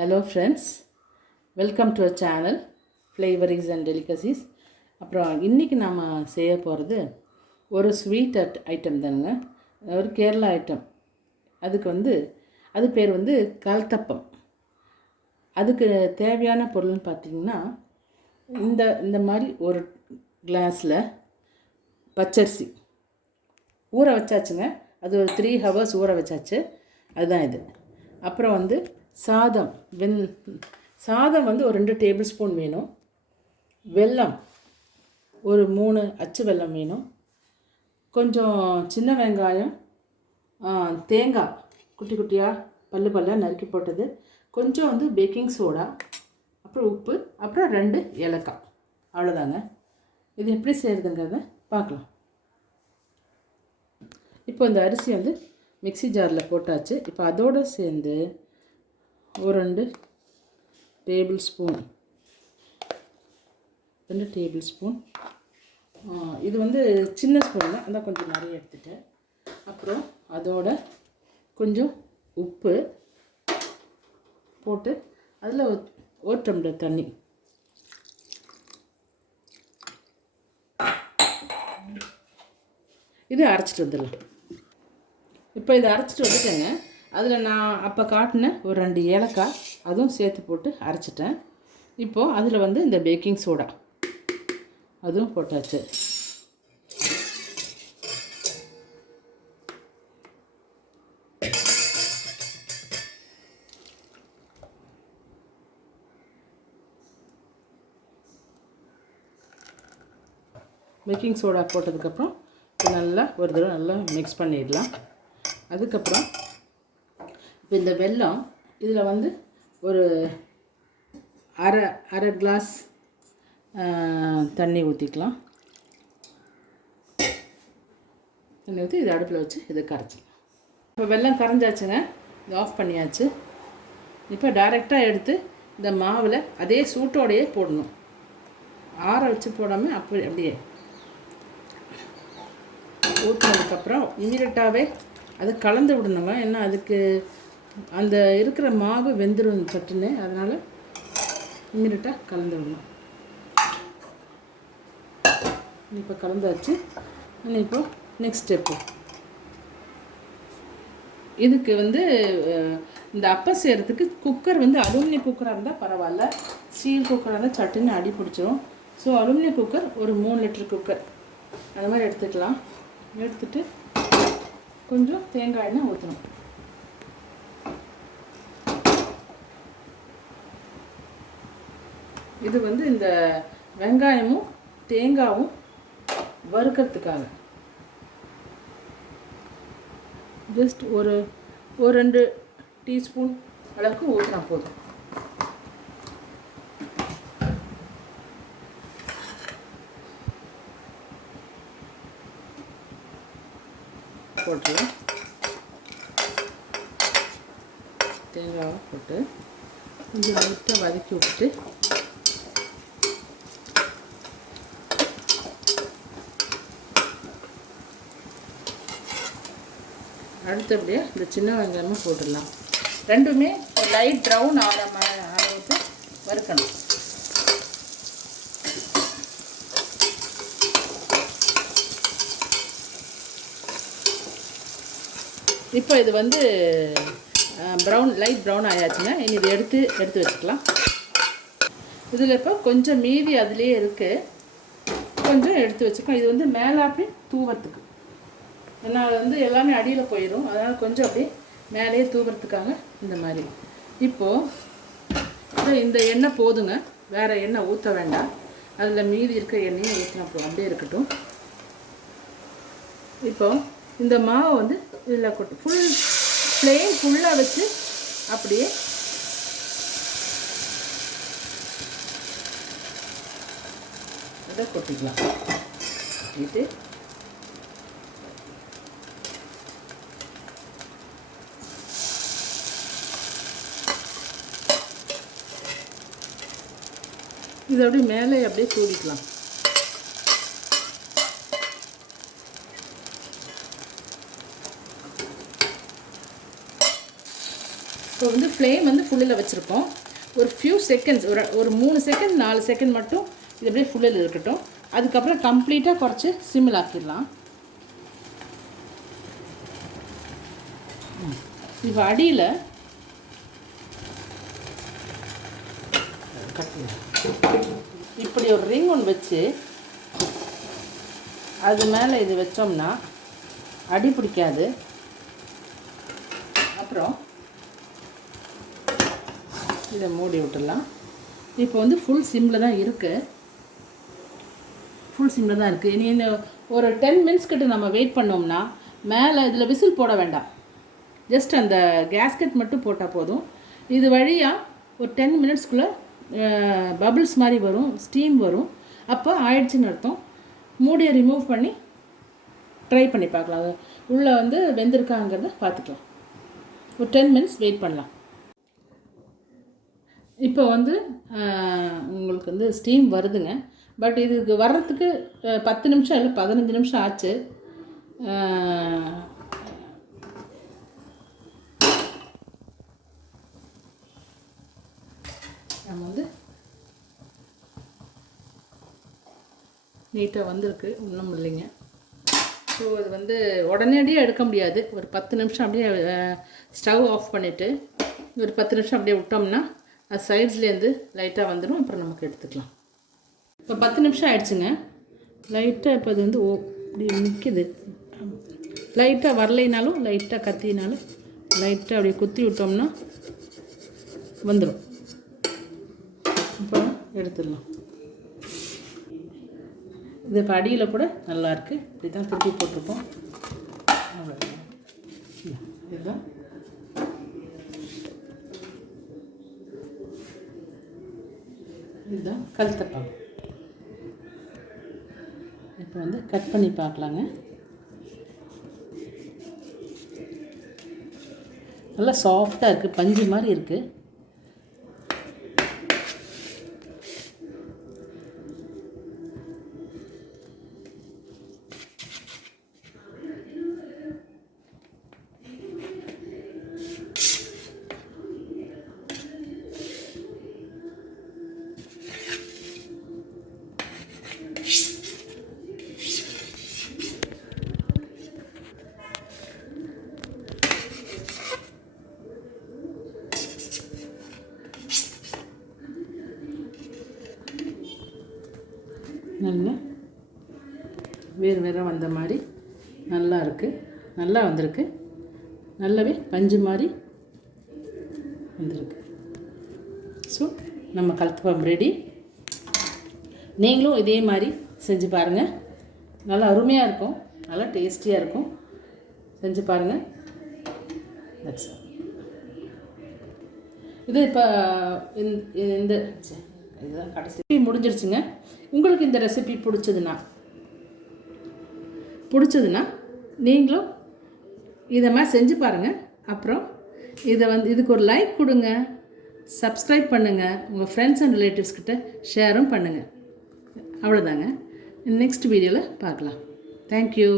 Hello friends, welcome to our channel Flavouries and Delicacies. அப்புறம் இன்றைக்கி நாம் செய்ய போகிறது ஒரு ஸ்வீட் ஐட்டம் தானுங்க. ஒரு கேரளா ஐட்டம். அதுக்கு அது பேர் கல்தப்பம். அதுக்கு தேவையான பொருள்னு பார்த்திங்கன்னா இந்த மாதிரி ஒரு கிளாஸில் பச்சரிசி ஊற வச்சாச்சுங்க. அது ஒரு 3 hours ஊற வச்சாச்சு. அதுதான் இது. அப்புறம் சாதம் சாதம் ஒரு 2 டேபிள் ஸ்பூன் வேணும். வெல்லம் ஒரு 3 அச்சு வெல்லம் வேணும். கொஞ்சம் சின்ன வெங்காயம், தேங்காய் குட்டி குட்டியாக பல்லாக நறுக்கி போட்டது, கொஞ்சம் பேக்கிங் சோடா, அப்புறம் உப்பு, அப்புறம் 2 ஏலக்காய். அவ்வளோதாங்க. இது எப்படி செய்கிறதுங்கிறத பார்க்கலாம். இப்போ இந்த அரிசி மிக்ஸி ஜாரில் போட்டாச்சு. இப்போ அதோடு சேர்ந்து ஒரு 2 டேபிள் ஸ்பூன் இது சின்ன ஸ்பூன் தான், அதான் கொஞ்சம் நிறைய எடுத்துட்டேன். அப்புறம் அதோட கொஞ்சம் உப்பு போட்டு அதில் ஒரு டம்ளர் தண்ணி, இது அரைச்சிட்டு வந்துடலாம். இப்போ இதை அரைச்சிட்டு வந்துட்டேங்க. அதில் நான் அப்போ காட்டின ஒரு 2 ஏலக்காய் அதுவும் சேர்த்து போட்டு அரைச்சிட்டேன். இப்போது அதில் இந்த பேக்கிங் சோடா அதுவும் போட்டாச்சு. பேக்கிங் சோடா போட்டதுக்கப்புறம் நல்லா ஒரு தடவை நல்லா மிக்ஸ் பண்ணிடலாம். அதுக்கப்புறம் இப்போ இந்த வெல்லம் இதில் ஒரு அரை கிளாஸ் தண்ணி ஊற்றிக்கலாம். தண்ணி ஊற்றி இதை அடுப்பில் வச்சு இதை கரைச்சிக்கலாம். இப்போ வெல்லம் கரைஞ்சாச்சுங்க. இது ஆஃப் பண்ணியாச்சு. இப்போ டைரெக்டாக எடுத்து இந்த மாவில் அதே சூட்டோடையே போடணும். ஆற வச்சு போடாமல் அப்படியே ஊற்றினதுக்கப்புறம் இமீடியட்டாகவே அதை கலந்து விடணுங்க. ஏன்னா அதுக்கு அந்த இருக்கிற மாவு வெந்துடும் சட்டுன்னு, அதனால் இமீடியட்டாக கலந்து விடணும். இப்போ கலந்தாச்சு. இப்போ நெக்ஸ்ட் ஸ்டெப்பு, இதுக்கு இந்த அப்பம் செய்கிறதுக்கு குக்கர் அலுமினியம் குக்கராக இருந்தால் பரவாயில்ல, ஸ்டீல் குக்கராக இருந்தால் சட்டுன்னு அடி பிடிச்சிரும். ஸோ அலுமினியம் குக்கர் ஒரு 3 லிட்டர் குக்கர் அந்த மாதிரி எடுத்துக்கலாம். எடுத்துட்டு கொஞ்சம் தேங்காய் எண்ணெய் ஊற்றணும். இது இந்த வெங்காயமும் தேங்காயும் வறுக்கிறதுக்காக ஜஸ்ட் ஒரு 2 டீஸ்பூன் அளவுக்கு ஊற்றினா போதும். போட்டுலாம் தேங்காவை போட்டு கொஞ்சம் லைட்டாக வதக்கி விட்டுட்டு அடுத்தபடியாக இந்த சின்ன வெங்காயமும் போட்டுடலாம். ரெண்டுமே லைட் ப்ரௌன் ஆகிற அளவுக்கு வறுக்கணும். இப்போ இது லைட் ப்ரௌன் ஆயாச்சுங்க. இனி இது எடுத்து வச்சுக்கலாம். இதில் இப்போ கொஞ்சம் மீதி அதுலேயே இருக்குது, கொஞ்சம் எடுத்து வச்சுக்கலாம். இது மேலாப்பி தூவறதுக்கு, ஏன்னா எல்லாமே அடியில் போயிடும், அதனால் கொஞ்சம் அப்படியே மேலேயே தூவுறதுக்காக இந்த மாதிரி. இப்போது இந்த எண்ணெய் போதுங்க, வேறு எண்ணெய் ஊற்ற வேண்டாம். அதில் மீதி இருக்கிற எண்ணெயும் ஊற்றினா அப்படியே இருக்கட்டும். இப்போது இந்த மாவை இதில் கொட்டு ஃப்ளேம் ஃபுல்லாக வச்சு அப்படியே இதை கொட்டிக்கலாம். கொட்டிட்டு இதை அப்படியே மேலே அப்படியே தூவிக்கலாம். இப்போ வந்து ஃப்ளேம் வந்து ஃபுல்லில் வச்சுருக்கோம். ஒரு ஃபியூ செகண்ட்ஸ், ஒரு 3 செகண்ட் 4 செகண்ட் மட்டும் இது அப்படியே ஃபுல்லில் இருக்கட்டும். அதுக்கப்புறம் கம்ப்ளீட்டாக குறைச்சி சிம்மில் ஆக்கிடலாம். இப்போ அடியில் இப்படி ஒரு ரிங் ஒன்று வச்சு அது மேலே இது வச்சோம்னா அடி பிடிக்காது. அப்புறம் இதை மூடி விட்டுடலாம். இப்போ வந்து ஃபுல் சிம்மில் தான் இருக்குது. இனி ஒரு 10 மினிட்ஸ் கிட்ட நம்ம வெயிட் பண்ணோம்னா மேலே இதில் விசில் போட வேண்டாம். ஜஸ்ட் அந்த கேஸ்கெட் மட்டும் போட்டால் போதும். இது வழியாக ஒரு 10 மினிட்ஸ்க்குள்ளே பபிள்ஸ் மாதிரி வரும், ஸ்டீம் வரும். அப்போ ஆயிடுச்சுன்னு அர்த்தம். மூடியை ரிமூவ் பண்ணி ட்ரை பண்ணி பார்க்கலாம். அது உள்ளே வந்து வெந்திருக்காங்கிறத பார்த்துக்கலாம். ஒரு 10 மினிட்ஸ் வெயிட் பண்ணலாம். இப்போ வந்து உங்களுக்கு வந்து ஸ்டீம் வருதுங்க. பட் இதுக்கு வர்றதுக்கு 10 நிமிஷம் இல்லை 15 நிமிஷம் ஆச்சு. நம்ம வந்து நீட்டாக வந்திருக்கு, ஒன்றும் இல்லைங்க. ஸோ அது வந்து உடனடியாக எடுக்க முடியாது. ஒரு 10 நிமிஷம் அப்படியே ஸ்டவ் ஆஃப் பண்ணிவிட்டு ஒரு 10 நிமிஷம் அப்படியே விட்டோம்னா அது சைட்ஸ்லேருந்து லைட்டாக வந்துடும். அப்புறம் நமக்கு எடுத்துக்கலாம். இப்போ 10 நிமிஷம் ஆயிடுச்சுங்க. லைட்டாக இப்போ அது வந்து இப்படி நிற்கிது. லைட்டாக வரலைனாலும் லைட்டாக கத்தினாலும் லைட்டாக அப்படியே குத்தி விட்டோம்னா வந்துடும். இப்போ எடுத்துடலாம். இது இப்போ அடியில் கூட நல்லாயிருக்கு. இப்படி தான் திருப்பி போட்டிருப்போம். இதுதான் இதுதான் கல்தப்பாகு. இப்போ வந்து கட் பண்ணி பார்க்கலாங்க. நல்லா சாஃப்டாக இருக்குது, பஞ்சு மாதிரி இருக்குது. நல்லா வேறு வந்த மாதிரி நல்லா இருக்குது. நல்லா வந்திருக்கு. நல்லாவே பஞ்சு மாதிரி வந்திருக்கு. ஸோ நம்ம கல்தப்பம் ரெடி. நீங்களும் இதே மாதிரி செஞ்சு பாருங்கள். நல்லா அருமையாக இருக்கும், நல்லா டேஸ்டியாக இருக்கும். செஞ்சு பாருங்கள். தட்ஸ் இது இப்போ இந்த இதுதான் கடைசி முடிஞ்சிருச்சுங்க. உங்களுக்கு இந்த ரெசிபி பிடிச்சதுன்னா நீங்களும் இதை மாதிரி செஞ்சு பாருங்கள். அப்புறம் இதுக்கு ஒரு லைக் கொடுங்க, சப்ஸ்கிரைப் பண்ணுங்கள், உங்கள் ஃப்ரெண்ட்ஸ் அண்ட் ரிலேட்டிவ்ஸ் கிட்ட ஷேரும் பண்ணுங்கள். அவ்வளோதாங்க. நெக்ஸ்ட் வீடியோவில் பார்க்கலாம். தேங்க்யூ.